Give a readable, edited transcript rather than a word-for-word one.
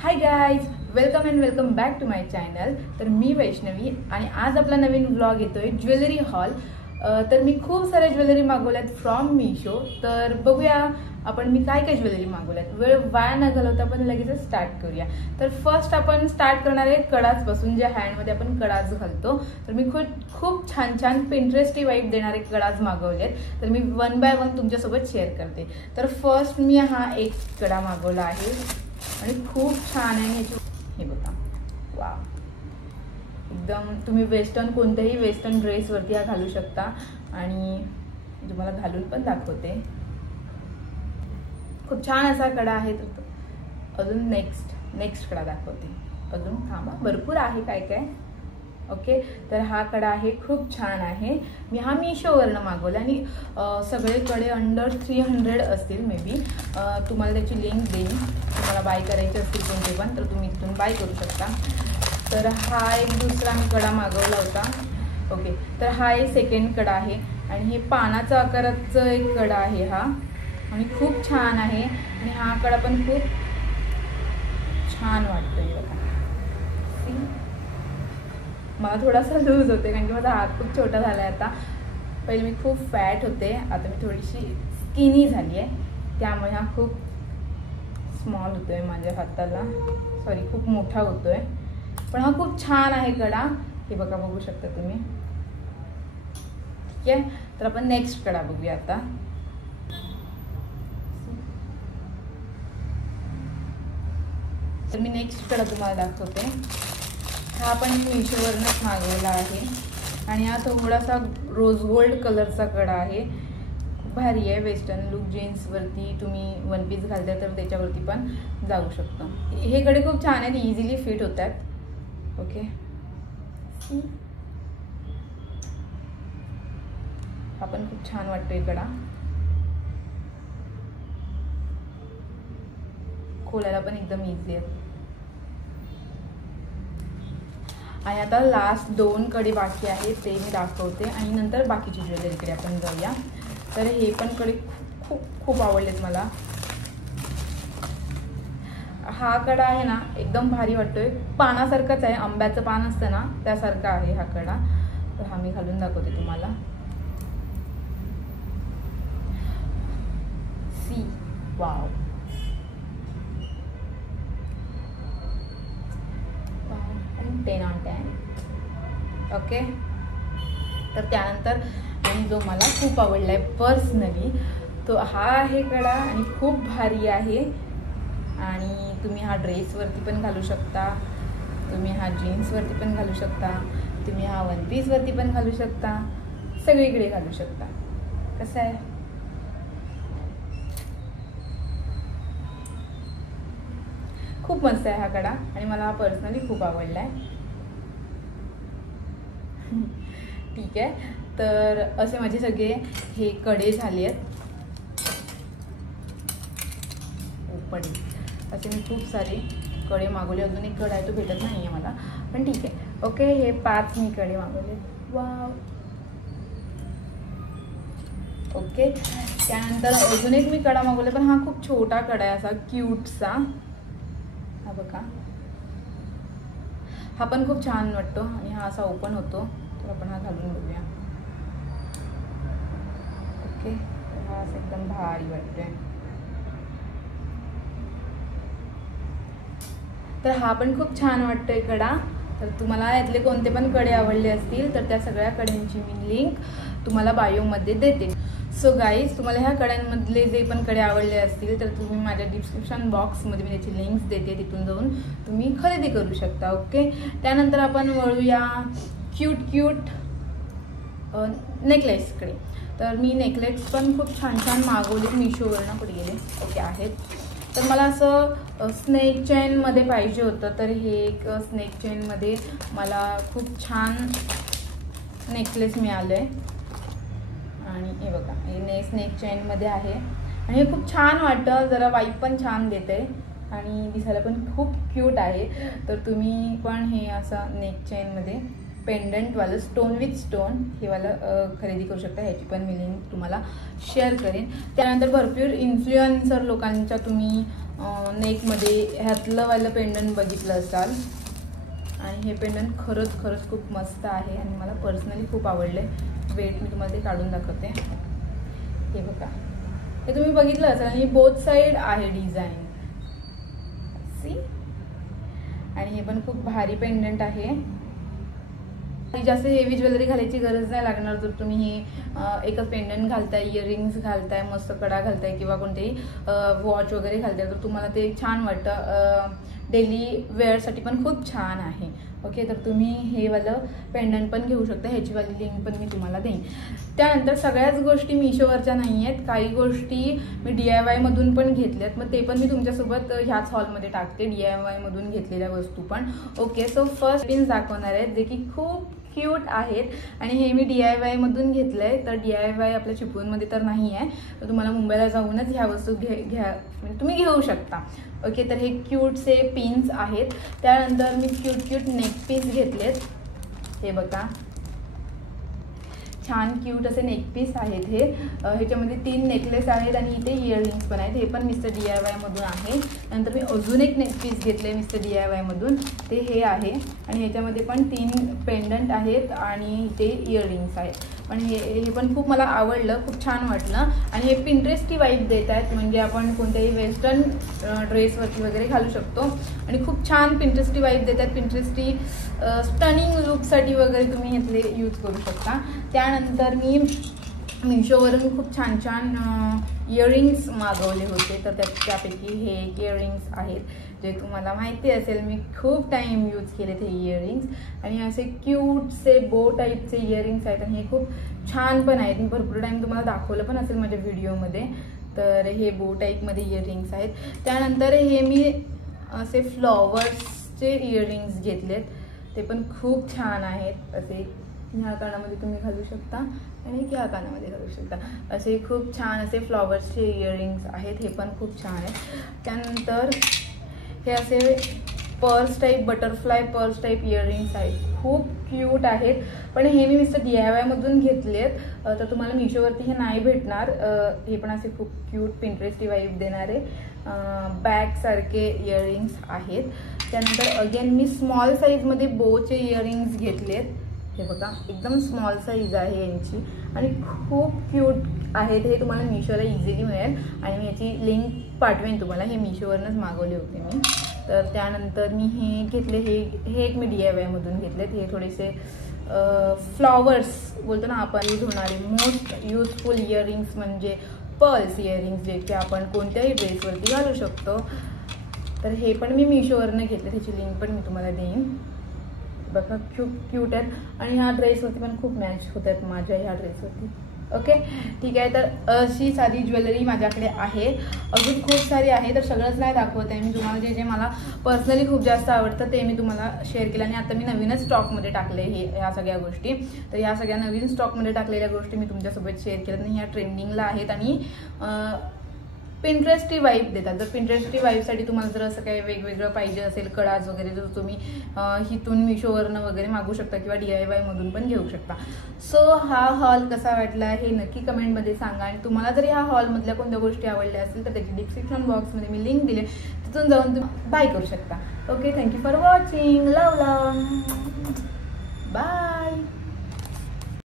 High guys, welcome back to my channel. तर मी वैष्णवी आणि आज आपला नवीन व्लॉग येतोय ज्वेलरी हॉल। तर मी खूप सारे ज्वेलरी मागवल्यात फ्रॉम मीशो। तर बघूया आपण मी काय काय ज्वेलरी मागवल्यात। वेळ वाया न घालवता आपण लगेच स्टार्ट करूया। तर फर्स्ट आपण स्टार्ट करणार आहे कडाच पासून, जे हँडमध्ये आपण कडाच घालतो। तर मी खूप छान छान पिंटरेस्टी वाइब देणारे कडाच मागवलेत। तर मी वन बाय वन तुमच्यासोबत शेअर करते। तर फर्स्ट मी हा एक कडा मागवला आहे आणि खूप छान आहे ह्याची, हे बघा, वा, एकदम तुम्ही वेस्टर्न कोणत्याही वेस्टर्न ड्रेसवरती हा घालू शकता। आणि तुम्हाला घालून पण दाखवते, खूप छान असा कडा आहे। तर अजून नेक्स्ट कडा दाखवते। अजून थांबा, भरपूर आहे काय काय। ओके, तर हा कडा आहे, खूप छान आहे। मी हा मीशोवरनं मागवला आणि सगळे कडे अंडर 300 असतील मे बी। तुम्हाला त्याची लिंक देईन, तुम्हाला बाय करायचे असतील कोणते पण तर तुम्ही तिथून बाय करू शकता। तर हा एक दुसरा मी कडा मागवला होता। ओके, तर हा एक सेकंड कडा आहे आणि हे पानाचा आकाराचं एक कडा आहे हा, आणि खूप छान आहे। आणि हा कडा पण खूप छान वाटतोय बघा। मला थोडासा लूज होते कारण की माझा हात खूप छोटा झाला आहे आता। पहिले मी खूप फॅट होते, आता मी थोडीशी स्किनी झाली आहे, त्यामुळे हा खूप स्मॉल होतोय माझ्या हाताला, सॉरी खूप मोठा होतोय। पण हा खूप छान आहे कडा, हे बघा, बघू शकता तुम्ही। ठीक आहे, तर आपण नेक्स्ट कडा बघूया आता। तर मी नेक्स्ट कडा तुम्हाला दाखवते। हा पण मीशोवरनंच मागवला आहे आणि हा थोडासा रोज गोल्ड कलरचा कडा आहे। खूप भारी आहे, वेस्टर्न लुक जीन्सवरती तुम्ही वन पीस घालताय तर त्याच्यावरती पण जाऊ शकतो। हे कडे खूप छान आहेत, इझिली फिट होतात। ओके, हा पण खूप छान वाटतोय कडा, खोलायला पण एकदम इझी आहे। आणि आता लास्ट दोन कडे बाकी आहेत, ते मी दाखवते आणि नंतर बाकीची ज्वेलरीकडे आपण जाऊया। तर हे पण कडे खूप आवडलेत मला। हा कडा आहे ना, एकदम भारी वाटतोय, पानासारखाच आहे, आंब्याचं पान असतं ना त्यासारखा आहे हा कडा। तर हा मी घालून दाखवते तुम्हाला। C, wow, 10 on 10। ओके, तर त्यानंतर आणि जो मला खूप आवडला आहे पर्सनली, तो हा आहे कडा आणि खूप भारी आहे। आणि तुम्ही हा ड्रेसवरती पण घालू शकता, तुम्ही हा जीन्सवरती पण घालू शकता, तुम्ही हा वन पीसवरती पण घालू शकता, सगळीकडे घालू शकता। कसं आहे, खूप मस्त आहे हा कडा आणि मला हा पर्सनली खूप आवडला आहे। ठीक आहे, तर असे माझे सगळे हे कडे झाले आहेत। असे मी खूप सारे कडे मागवले, अजून एक कडा आहे तो भेटत नाही आहे मला, पण ठीक आहे। ओके, हे 5 मी कडे मागवले। वाव, ओके, त्यानंतर अजून एक मी कडा मागवला, पण हा खूप छोटा कडा आहे, असा क्यूटसा, हा बघा। हा पण खूप छान वाटतो आणि हा असा ओपन होतो, तर आपण हा घालून बघूया। ओके, हा असं एकदम भारी वाटतोय। तर हा पण खूप छान वाटतोय कडा। तर तुम्हाला यातले कोणते पण कडे आवडले असतील तर त्या सगळ्या कड्यांची मी लिंक तुम्हाला बायोमध्ये देते। सो गाईज, तुम्हाला ह्या कड्यांमधले जे पण कडे आवडले असतील तर तुम्ही माझ्या डिस्क्रिप्शन बॉक्समध्ये मी त्याची लिंक्स देते, तिथून जाऊन तुम्ही खरेदी करू शकता। ओके, त्यानंतर आपण वळूया क्यूट नेकलेसकडे। तर मी नेकलेस पण खूप छान छान मागवले मीशोवरनं, कुठे गेले, ओके आहेत। तर मला असं स्नेक चेनमध्ये पाहिजे होतं, तर हे एक स्नेक चेनमध्ये मला खूप छान नेकलेस मिळालं आहे। आणि हे बघा, हे स्नेक चेनमध्ये आहे आणि हे खूप छान वाटतं, जरा वाईब पण छान देते आणि दिसायला पण खूप क्यूट आहे। तर तुम्ही पण हे असं नेक चेनमध्ये पेंडंटवालं स्टोन विथ स्टोन हे वालं खरेदी करू शकता. ह्याची पण मी लिंक तुम्हाला शेअर करेन. त्यानंतर भरपूर इन्फ्लुएन्सर लोकांच्या तुम्ही नेकमध्ये ह्यातलं वालं पेंडंट बघितलं असाल आणि हे पेंडंट खरंच खूप मस्त आहे आणि मला पर्सनली खूप आवडले. वेट मी तुम्हाला ते काढून दाखवते. हे बघा, हे तुम्ही बघितलं असाल आणि बोथ साईड आहे डिझाईन सी. आणि हे पण खूप भारी पेंडंट आहे. जास्त हेवी ज्वेलरी घालायची गरज नाही लागणार. जर तुम्ही हे एकच पेंडंट घालताय, इयरिंग्स घालताय, मस्त कडा घालताय किंवा कोणतेही वॉच वगैरे घालताय तर तुम्हाला ते छान वाटतं. डेली वेअरसाठी पण खूप छान आहे. ओके, तर तुम्ही हे वालं पेंडंट पण घेऊ शकता. ह्याची वाली लिंक पण मी तुम्हाला देईन. त्यानंतर सगळ्याच गोष्टी मिशोवरच्या नाही आहेत. काही गोष्टी मी DIY मधून पण घेतल्यात. मग ते पण मी तुमच्यासोबत ह्याच हॉलमध्ये टाकते, DIY मधून घेतलेल्या वस्तू पण. ओके, सो फर्स्ट पिन्स दाखवणार आहेत जे की खूप क्यूट आहेत आणि हे मी DIY मधून घेतलंय. तर DIY आपल्या चिपळूणमध्ये तर नाही आहे, तर तुम्हाला मुंबईला जाऊनच ह्या वस्तू म्हणजे तुम्ही घेऊ शकता. ओके, तर हे क्यूटसे पिन्स आहेत. त्यानंतर मी क्यूट नेक पीस घेतलेत. हे बघा, छान क्यूट असे नेक पीस आहेत. हे ह्याच्यामध्ये 3 नेकलेस आहेत आणि इथे इयरिंग्स पण आहेत. हे पण मिस्टर DIY मधून आहे. नंतर मी अजून एक नेक पीस घेतले मिस्टर DIY मधून, ते हे आहे आणि ह्याच्यामध्ये पण 3 पेंडंट आहेत आणि इथे इयरिंग्स आहेत. पण हे पण खूप मला आवडलं, खूप छान वाटलं. आणि हे पिंटरेस्टी वाईब देत आहेत, म्हणजे आपण कोणत्याही वेस्टर्न ड्रेसवरती वगैरे घालू शकतो आणि खूप छान पिंटरेस्टी वाईब देत आहेत. पिंटरेस्टी स्टनिंग लुकसाठी वगैरे तुम्ही ह्यातले यूज करू शकता. त्यानंतर मी मिशोवरून खूप छान इयरिंग्स मागवले होते. तर त्यापैकी हे इयरिंग्स आहेत जे तुम्हाला माहिती असेल. मी खूप टाईम यूज केले ते इयरिंग्स आणि असे क्यूटसे बो टाईपचे इयरिंग्स आहेत आणि हे खूप छान पण आहेत. मी भरपूर टाईम तुम्हाला दाखवलं पण असेल माझ्या व्हिडिओमध्ये. तर हे बो टाईपमध्ये इयरिंग्स आहेत. त्यानंतर हे मी असे फ्लॉवर्सचे इयरिंग्स घेतलेत. ते पण खूप छान आहेत. असे ह्या कानामध्ये तुम्ही घालू शकता आणि ह्या कानामध्ये घालू शकता. असे खूप छान असे फ्लॉवर्सचे इयरिंग्स आहेत. हे पण खूप छान आहेत. त्यानंतर हे असे purse type, butterfly purse type earrings आहेत. खूप क्यूट आहेत. पण हे मी मिस्टर DIY मधून घेतलेत. तर तुम्हाला मिशोवरती हे नाही भेटणार. हे पण असे खूप क्यूट पिंटरेस्टी वाईब देणारे बॅग सारखे इयरिंग्स आहेत. त्यानंतर अगेन मी स्मॉल साईजमध्ये बोचे इयरिंग्स घेतलेत. हे बघा, एकदम स्मॉल साईज आहे यांची आणि खूप क्यूट आहेत. हे तुम्हाला मिशोला इझिली मिळेल आणि मी याची लिंक पाठवेन तुम्हाला. हे मिशोवरूनच मागवले होते मी. तर त्यानंतर मी हे घेतले. हे एक मी DIY मधून घेतलेत. हे थोडेसे फ्लॉवर्स बोलतो ना आपण, यूज होणारे मोस्ट युजफुल इयरिंग्स म्हणजे पर्ल्स इयरिंग्स जे की आपण कोणत्याही ड्रेसवरती घालू शकतो. तर हे पण मी मिशोवरनं घेतले. त्याची लिंक पण मी तुम्हाला देईन. बघा, क्यूट आहेत आणि ह्या ड्रेसवरती पण खूप मॅच होत आहेत माझ्या ह्या ड्रेसवरती. ओके, ठीक आहे. तर अशी सारी ज्वेलरी माझ्याकडे आहे. अजून खूप सारी आहे, तर सगळंच नाही दाखवत आहे मी तुम्हाला. जे मला पर्सनली खूप जास्त आवडतं ते मी तुम्हाला शेअर केलं आणि आता मी नवीनच स्टॉकमध्ये टाकले ह्या सगळ्या गोष्टी. तर ह्या सगळ्या नवीन स्टॉकमध्ये टाकलेल्या गोष्टी मी तुमच्यासोबत शेअर केल्या आणि ह्या ट्रेंडिंगला आहेत आणि पिंटरेस्टी वाईब देतात. तर पिंटरेस्टी वाईबसाठी तुम्हाला जर असं काही वेगवेगळं पाहिजे असेल, कडाज वगैरे, तर तुम्ही हिथून मिशोवरनं वगैरे मागू शकता किंवा DIY मधून पण घेऊ शकता. सो हा हॉल कसा वाटला हे नक्की कमेंटमध्ये सांगा. आणि तुम्हाला जर ह्या हॉलमधल्या कोणत्या गोष्टी आवडल्या असतील तर त्याची डिस्क्रिप्शन बॉक्समध्ये मी लिंक दिले, तिथून जाऊन तुम्ही बाय करू शकता. Okay, thank you for watching. Love bye.